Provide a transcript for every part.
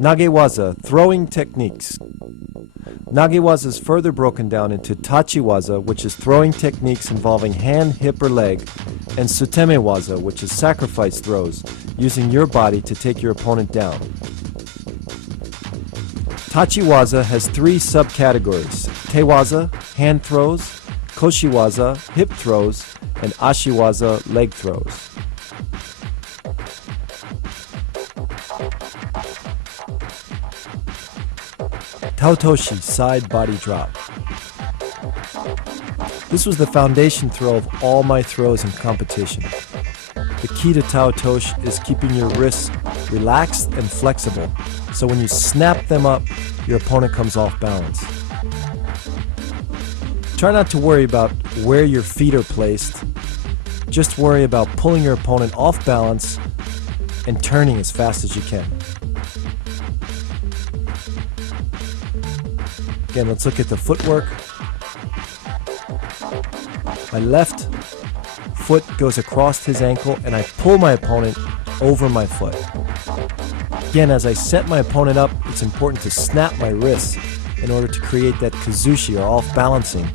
Nagewaza, throwing techniques. Nagewaza is further broken down into tachiwaza, which is throwing techniques involving hand, hip, or leg, and sutemewaza, which is sacrifice throws, using your body to take your opponent down. Tachiwaza has three subcategories: tewaza, hand throws; koshiwaza, hip throws; and ashiwaza, leg throws. Taotoshi, side body drop. This was the foundation throw of all my throws in competition. The key to Taotoshi is keeping your wrists relaxed and flexible, so when you snap them up, your opponent comes off balance. Try not to worry about where your feet are placed. Just worry about pulling your opponent off balance and turning as fast as you can. Again, let's look at the footwork. My left foot goes across his ankle and I pull my opponent over my foot. Again, as I set my opponent up, it's important to snap my wrists in order to create that kazushi or off balancing.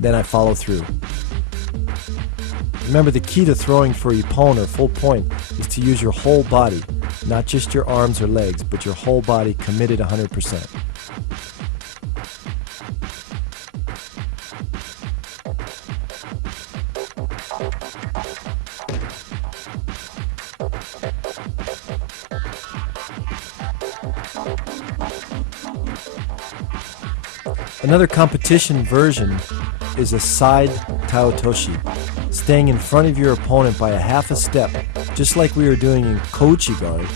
Then I follow through. Remember, the key to throwing for ippon or full point is to use your whole body, not just your arms or legs, but your whole body committed 100%. Another competition version is a side taotoshi, staying in front of your opponent by a half a step, just like we were doing in kochi guard.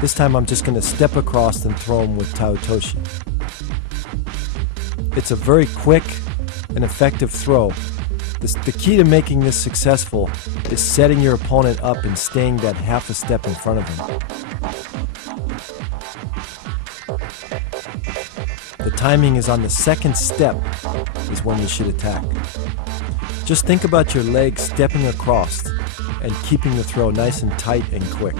This time I'm just going to step across and throw him with taotoshi. It's a very quick and effective throw. The key to making this successful is setting your opponent up and staying that half a step in front of him. The timing is on the second step is when you should attack. Just think about your legs stepping across and keeping the throw nice and tight and quick.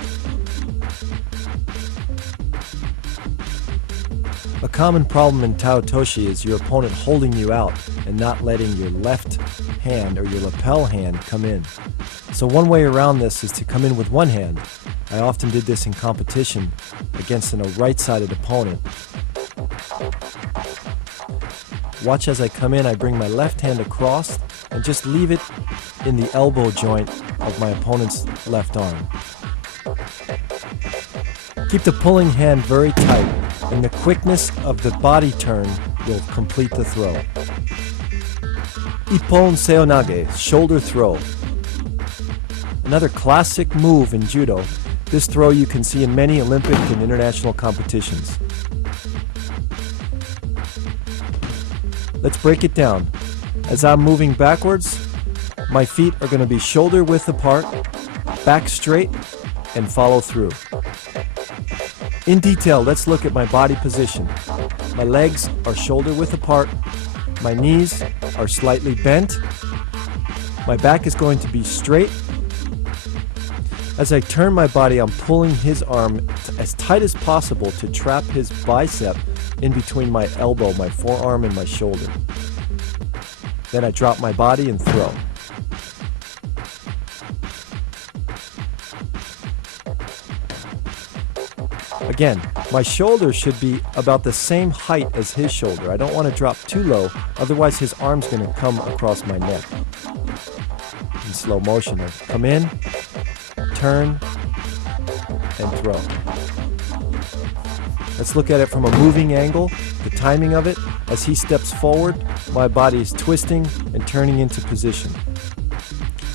A common problem in taotoshi is your opponent holding you out and not letting your left hand or your lapel hand come in. So one way around this is to come in with one hand. I often did this in competition against a right-sided opponent. Watch as I come in, I bring my left hand across and just leave it in the elbow joint of my opponent's left arm. Keep the pulling hand very tight, and the quickness of the body turn will complete the throw. Ippon seonage, shoulder throw. Another classic move in judo. This throw you can see in many Olympic and international competitions. Let's break it down. As I'm moving backwards, my feet are going to be shoulder width apart, back straight, and follow through. In detail, let's look at my body position. My legs are shoulder width apart, my knees are slightly bent, my back is going to be straight. As I turn my body, I'm pulling his arm as tight as possible to trap his bicep in between my elbow, my forearm, and my shoulder. Then I drop my body and throw. Again, my shoulder should be about the same height as his shoulder. I don't want to drop too low, otherwise his arm's going to come across my neck. In slow motion, I come in, turn, and throw. Let's look at it from a moving angle, the timing of it. As he steps forward, my body is twisting and turning into position.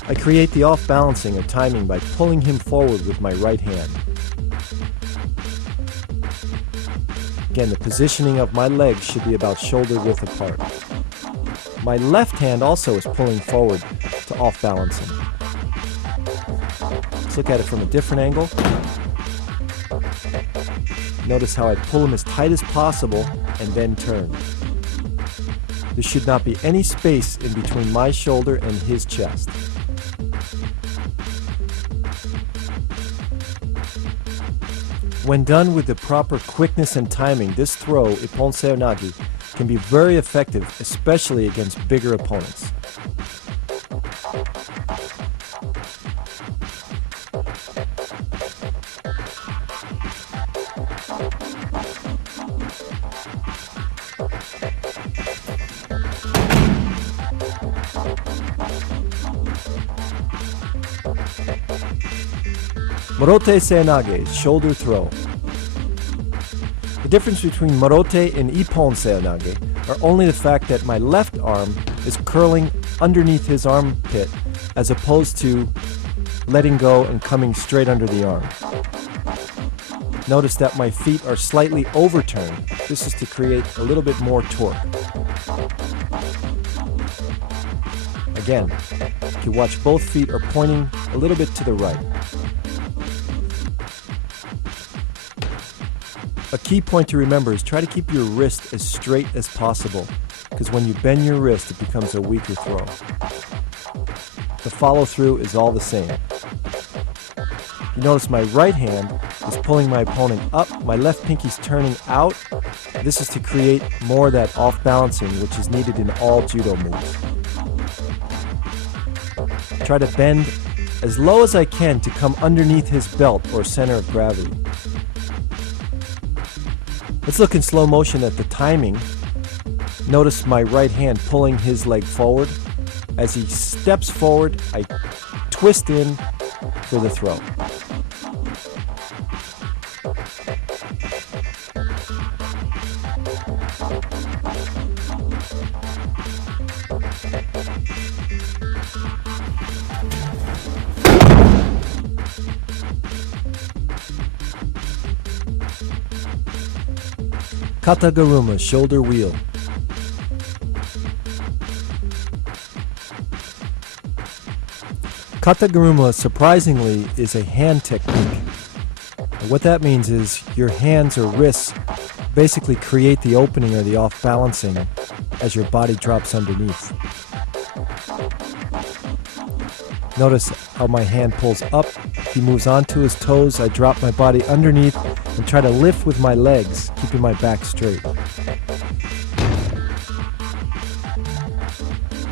I create the off-balancing or timing by pulling him forward with my right hand. Again, the positioning of my legs should be about shoulder width apart. My left hand also is pulling forward to off-balance him. Let's look at it from a different angle. Notice how I pull him as tight as possible and then turn. There should not be any space in between my shoulder and his chest. When done with the proper quickness and timing, this throw, ippon seonagi, can be very effective, especially against bigger opponents. Morote seonage, shoulder throw. The difference between morote and ippon seonage are only the fact that my left arm is curling underneath his armpit as opposed to letting go and coming straight under the arm. Notice that my feet are slightly overturned. This is to create a little bit more torque. Again, you watch both feet are pointing a little bit to the right. A key point to remember is try to keep your wrist as straight as possible, because when you bend your wrist, it becomes a weaker throw. The follow-through is all the same. You notice my right hand is pulling my opponent up, my left pinky's turning out. This is to create more of that off-balancing, which is needed in all judo moves. Try to bend as low as I can to come underneath his belt or center of gravity. Let's look in slow motion at the timing. Notice my right hand pulling his leg forward. As he steps forward, I twist in for the throw. Kataguruma, shoulder wheel. Kataguruma, surprisingly, is a hand technique. And what that means is your hands or wrists basically create the opening or the off-balancing as your body drops underneath. Notice how my hand pulls up, he moves onto his toes, I drop my body underneath and try to lift with my legs, keeping my back straight.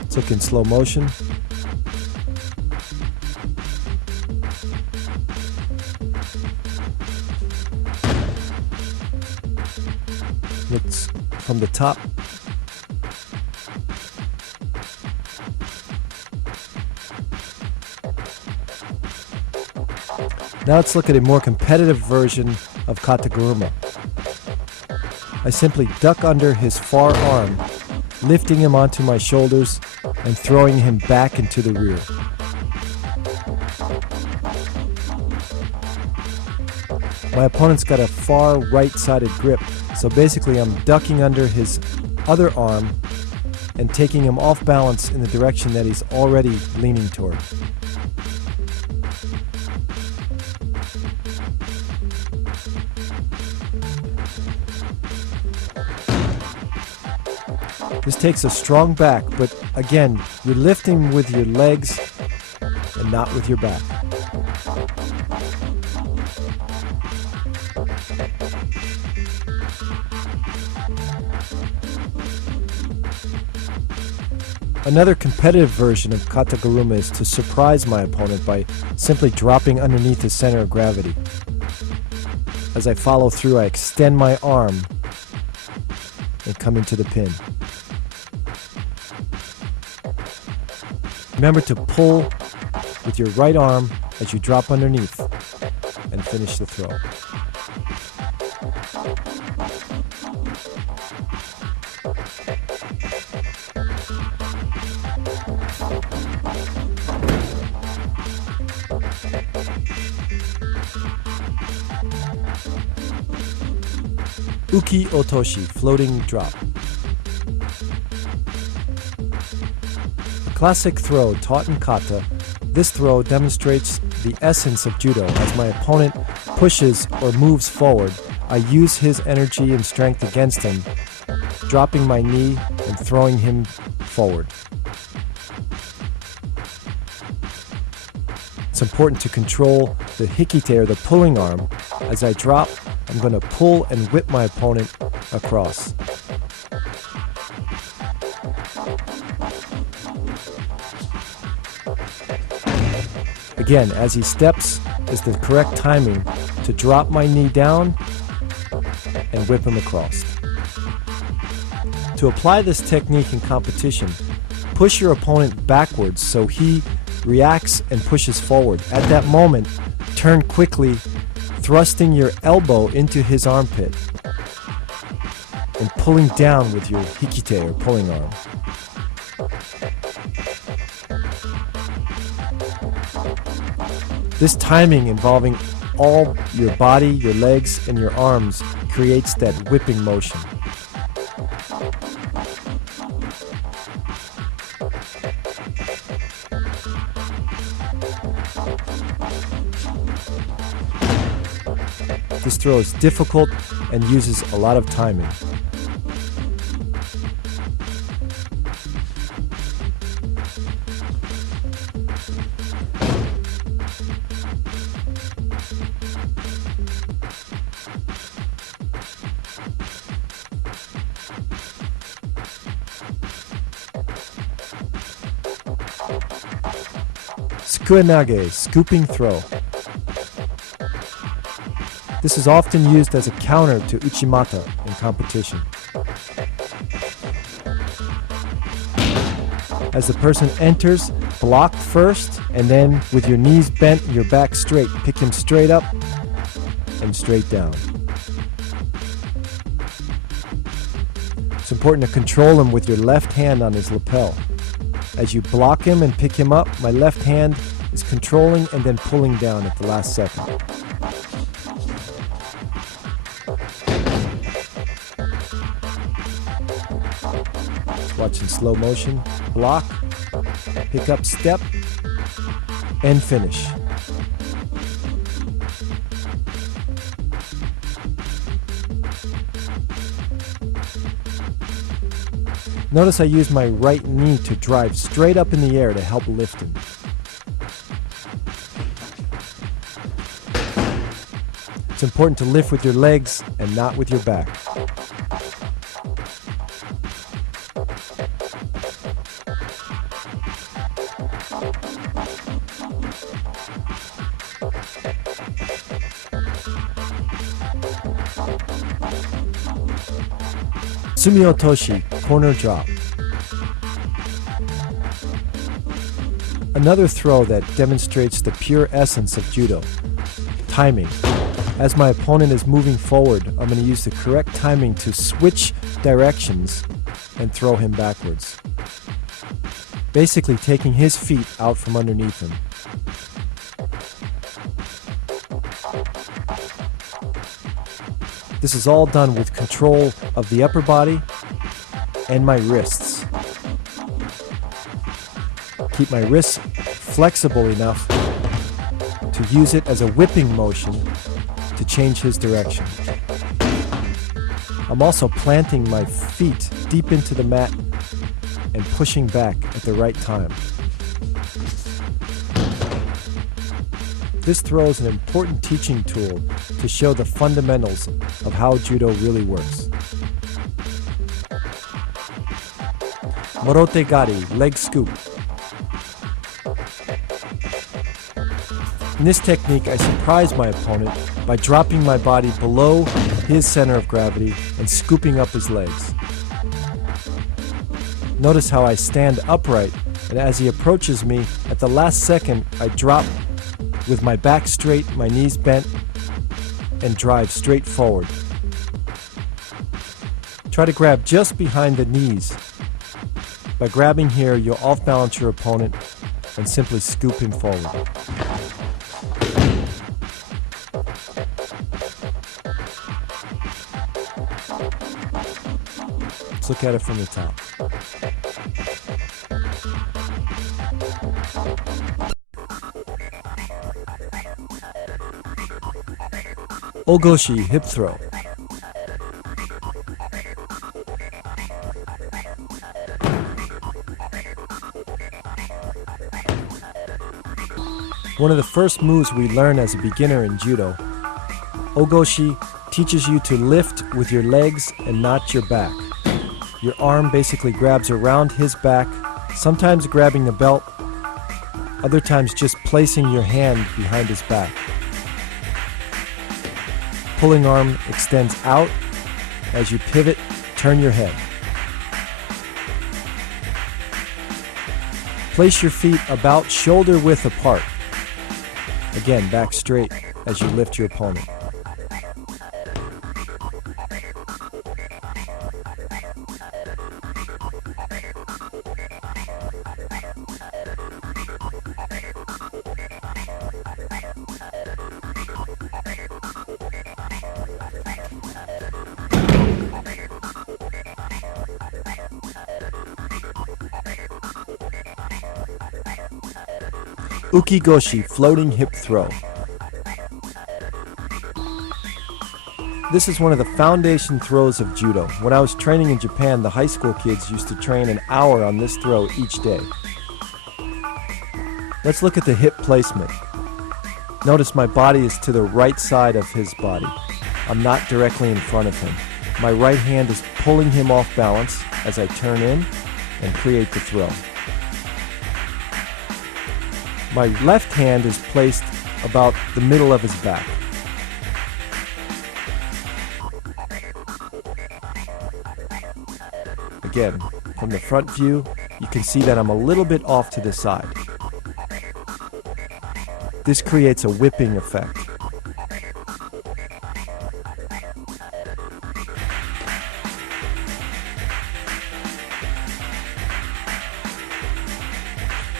Let's look in slow motion. Looks from the top. Now let's look at a more competitive version of Kataguruma. I simply duck under his far arm, lifting him onto my shoulders and throwing him back into the rear. My opponent's got a far right-sided grip, so basically I'm ducking under his other arm and taking him off balance in the direction that he's already leaning toward. This takes a strong back, but again, you're lifting with your legs and not with your back. Another competitive version of Kataguruma is to surprise my opponent by simply dropping underneath his center of gravity. As I follow through, I extend my arm and come into the pin. Remember to pull with your right arm as you drop underneath and finish the throw. Uki otoshi, floating drop. A classic throw taught in kata, this throw demonstrates the essence of judo. As my opponent pushes or moves forward, I use his energy and strength against him, dropping my knee and throwing him forward. It's important to control the hikite or the pulling arm. As I drop, I'm going to pull and whip my opponent across. Again, as he steps, is the correct timing to drop my knee down and whip him across. To apply this technique in competition, push your opponent backwards so he reacts and pushes forward. At that moment, turn quickly, thrusting your elbow into his armpit and pulling down with your hikite or pulling arm. This timing involving all your body, your legs, and your arms creates that whipping motion. This throw is difficult and uses a lot of timing. Sukuenage, scooping throw. This is often used as a counter to uchimata in competition. As the person enters, block first, and then with your knees bent and your back straight, pick him straight up and straight down. It's important to control him with your left hand on his lapel. As you block him and pick him up, my left hand is controlling and then pulling down at the last second. Watch in slow motion. Block, pick up, step, and finish. Notice I use my right knee to drive straight up in the air to help lift him. It's important to lift with your legs and not with your back. Sumiotoshi, corner drop. Another throw that demonstrates the pure essence of judo. Timing. As my opponent is moving forward, I'm going to use the correct timing to switch directions and throw him backwards. Basically taking his feet out from underneath him. This is all done with control of the upper body and my wrists. Keep my wrists flexible enough to use it as a whipping motion to change his direction. I'm also planting my feet deep into the mat and pushing back at the right time. This throw is an important teaching tool to show the fundamentals of how judo really works. Morote gari, leg scoop. In this technique, I surprise my opponent by dropping my body below his center of gravity and scooping up his legs. Notice how I stand upright, and as he approaches me, at the last second, I drop with my back straight, my knees bent, and drive straight forward. Try to grab just behind the knees. By grabbing here, you'll off-balance your opponent and simply scoop him forward. Let's look at it from the top. Ogoshi, hip throw. one of the first moves we learn as a beginner in Judo. Ogoshi teaches you to lift with your legs and not your back. Your arm basically grabs around his back, sometimes grabbing the belt, other times just placing your hand behind his back. Pulling arm extends out. As you pivot, turn your head. Place your feet about shoulder width apart. Again, back straight as you lift your opponent. Ukigoshi, floating hip throw. This is one of the foundation throws of Judo. When I was training in Japan, the high school kids used to train an hour on this throw each day. Let's look at the hip placement. Notice my body is to the right side of his body. I'm not directly in front of him. My right hand is pulling him off balance as I turn in and create the throw. My left hand is placed about the middle of his back. Again, from the front view, you can see that I'm a little bit off to the side. This creates a whipping effect.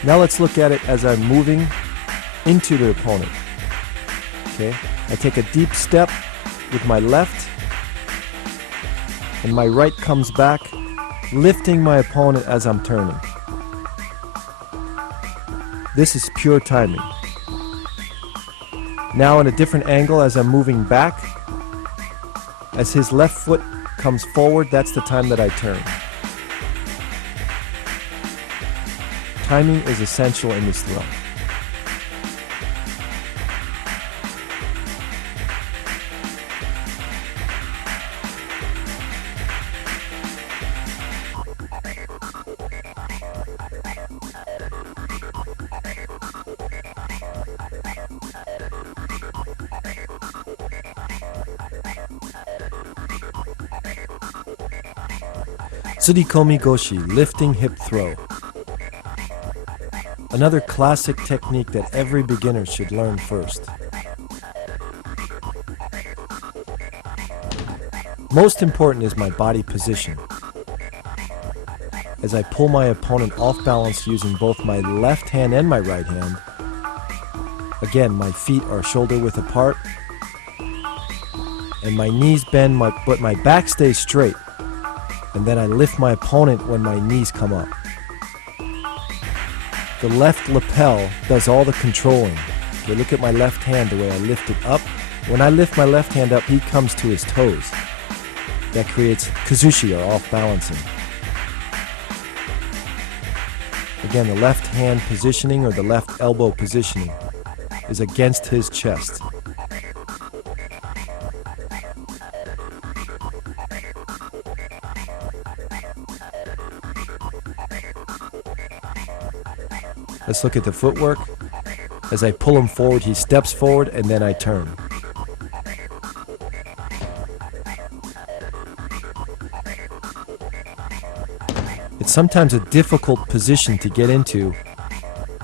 Now let's look at it as I'm moving into the opponent. Okay, I take a deep step with my left, and my right comes back, lifting my opponent as I'm turning. This is pure timing. Now in a different angle as I'm moving back, as his left foot comes forward, that's the time that I turn. Timing is essential in this throw. Tsurikomi goshi, lifting hip throw. Another classic technique that every beginner should learn first. Most important is my body position. As I pull my opponent off balance using both my left hand and my right hand, again, my feet are shoulder width apart, and my knees bend, but my back stays straight. And then I lift my opponent when my knees come up. The left lapel does all the controlling. Okay, look at my left hand, the way I lift it up. When I lift my left hand up, he comes to his toes. That creates kazushi, or off balancing. Again, the left hand positioning or the left elbow positioning is against his chest. Let's look at the footwork. As I pull him forward, he steps forward, and then I turn. It's sometimes a difficult position to get into,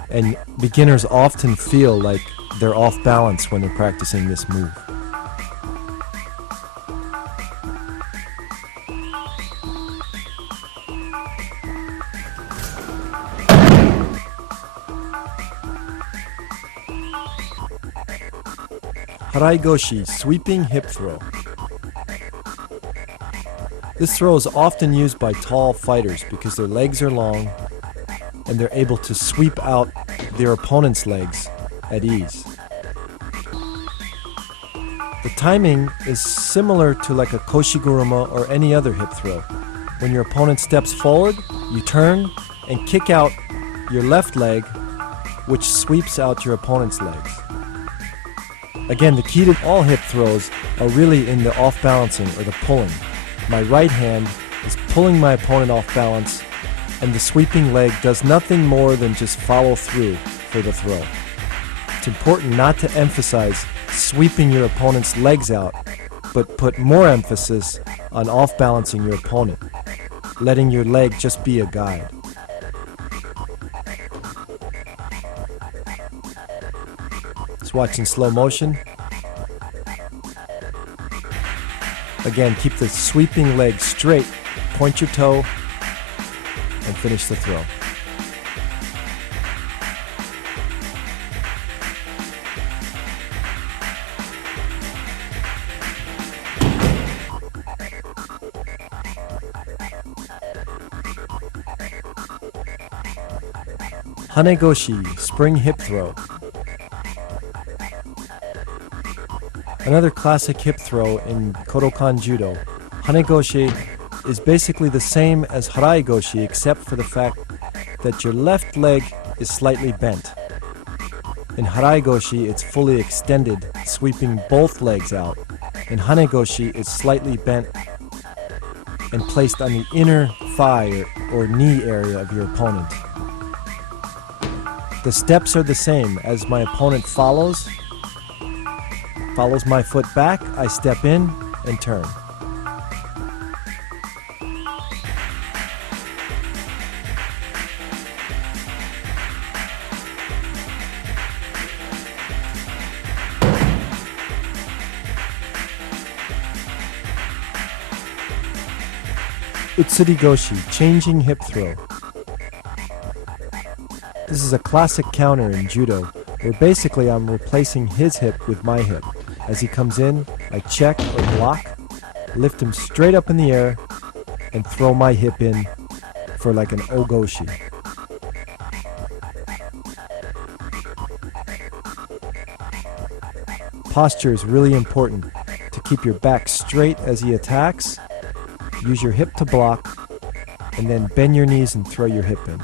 and beginners often feel like they're off balance when they're practicing this move. Haraigoshi, sweeping hip throw. This throw is often used by tall fighters because their legs are long and they're able to sweep out their opponent's legs at ease. The timing is similar to like a koshiguruma or any other hip throw. When your opponent steps forward, you turn and kick out your left leg which sweeps out your opponent's legs. Again, the key to all hip throws are really in the off-balancing or the pulling. My right hand is pulling my opponent off balance, and the sweeping leg does nothing more than just follow through for the throw. It's important not to emphasize sweeping your opponent's legs out, but put more emphasis on off-balancing your opponent, letting your leg just be a guide. Let's watch in slow motion. Again, keep the sweeping leg straight, point your toe, and finish the throw. Hanegoshi, spring hip throw. Another classic hip throw in Kodokan Judo. Hanegoshi is basically the same as Haraigoshi except for the fact that your left leg is slightly bent. In Haraigoshi, it's fully extended, sweeping both legs out. In Hanegoshi, it's slightly bent and placed on the inner thigh or knee area of your opponent. The steps are the same. As my opponent follows my foot back, I step in and turn. Utsurigoshi, changing hip throw. This is a classic counter in Judo, where basically I'm replacing his hip with my hip. As he comes in, I check or block, lift him straight up in the air, and throw my hip in for like an ogoshi. Posture is really important. To keep your back straight as he attacks, use your hip to block, and then bend your knees and throw your hip in.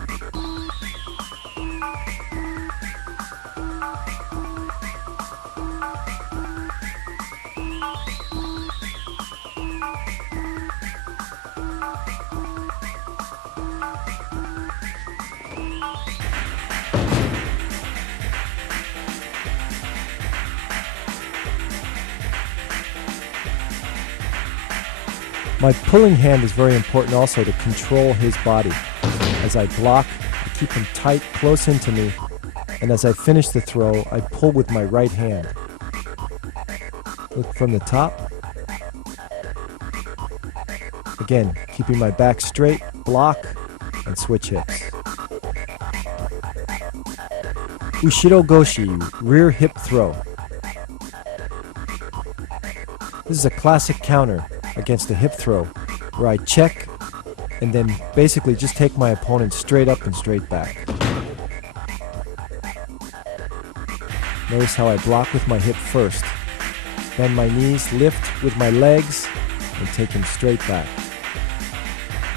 My pulling hand is very important also to control his body. As I block, I keep him tight, close into me, and as I finish the throw, I pull with my right hand. Look from the top. Again, keeping my back straight, block, and switch hips. Ushiro Goshi, rear hip throw. This is a classic counter against a hip throw, where I check and then basically just take my opponent straight up and straight back. Notice how I block with my hip first, bend my knees, lift with my legs, and take him straight back.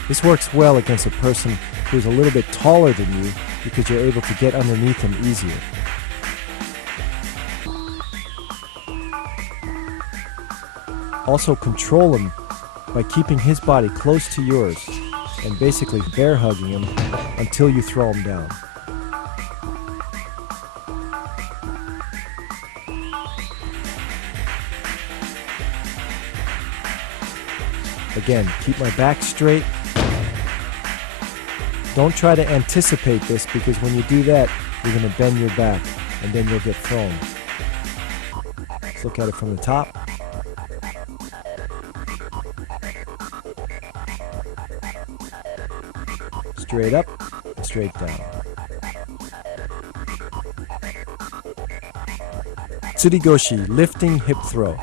This works well against a person who's a little bit taller than you because you're able to get underneath him easier. Also control him by keeping his body close to yours and basically bear hugging him until you throw him down. Again, keep my back straight. Don't try to anticipate this because when you do that, you're going to bend your back and then you'll get thrown. Let's look at it from the top. Straight up, and straight down. Tsurigoshi, lifting hip throw.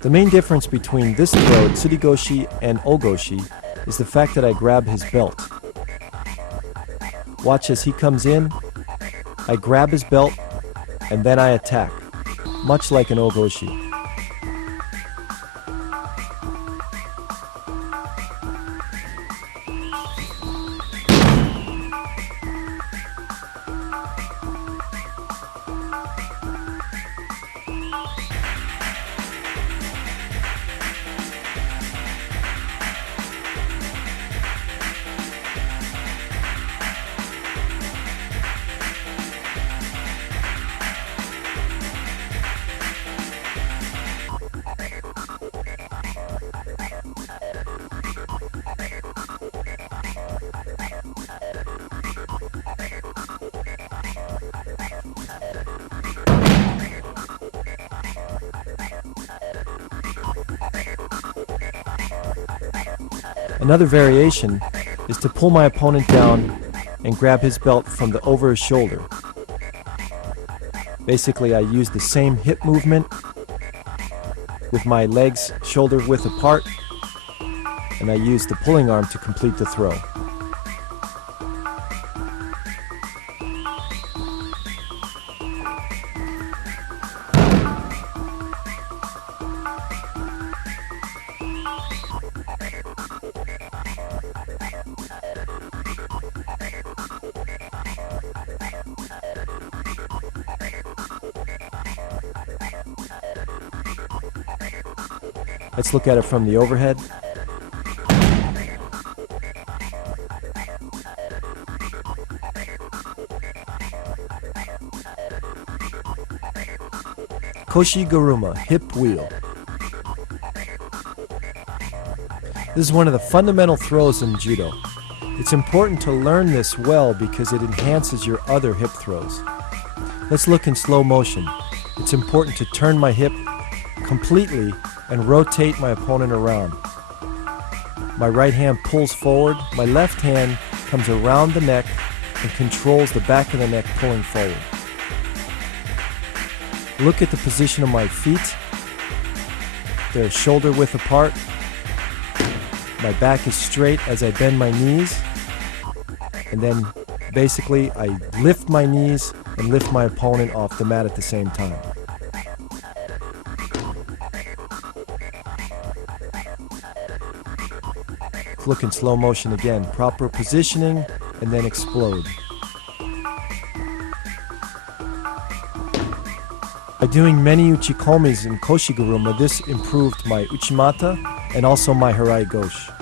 The main difference between this throw, Tsurigoshi, and Ogoshi is the fact that I grab his belt. Watch as he comes in, I grab his belt, and then I attack, much like an Ogoshi. Another variation is to pull my opponent down and grab his belt from over his shoulder. Basically, I use the same hip movement with my legs shoulder width apart, and I use the pulling arm to complete the throw. Let's look at it from the overhead. Koshi-guruma, hip wheel. This is one of the fundamental throws in Judo. It's important to learn this well because it enhances your other hip throws. Let's look in slow motion. It's important to turn my hip completely and rotate my opponent around. My right hand pulls forward, my left hand comes around the neck and controls the back of the neck, pulling forward. Look at the position of my feet. They're shoulder width apart. My back is straight as I bend my knees. And then basically I lift my knees and lift my opponent off the mat at the same time. Look in slow motion again. Proper positioning and then explode. By doing many uchikomis in Koshi-guruma, this improved my uchimata and also my harai goshi.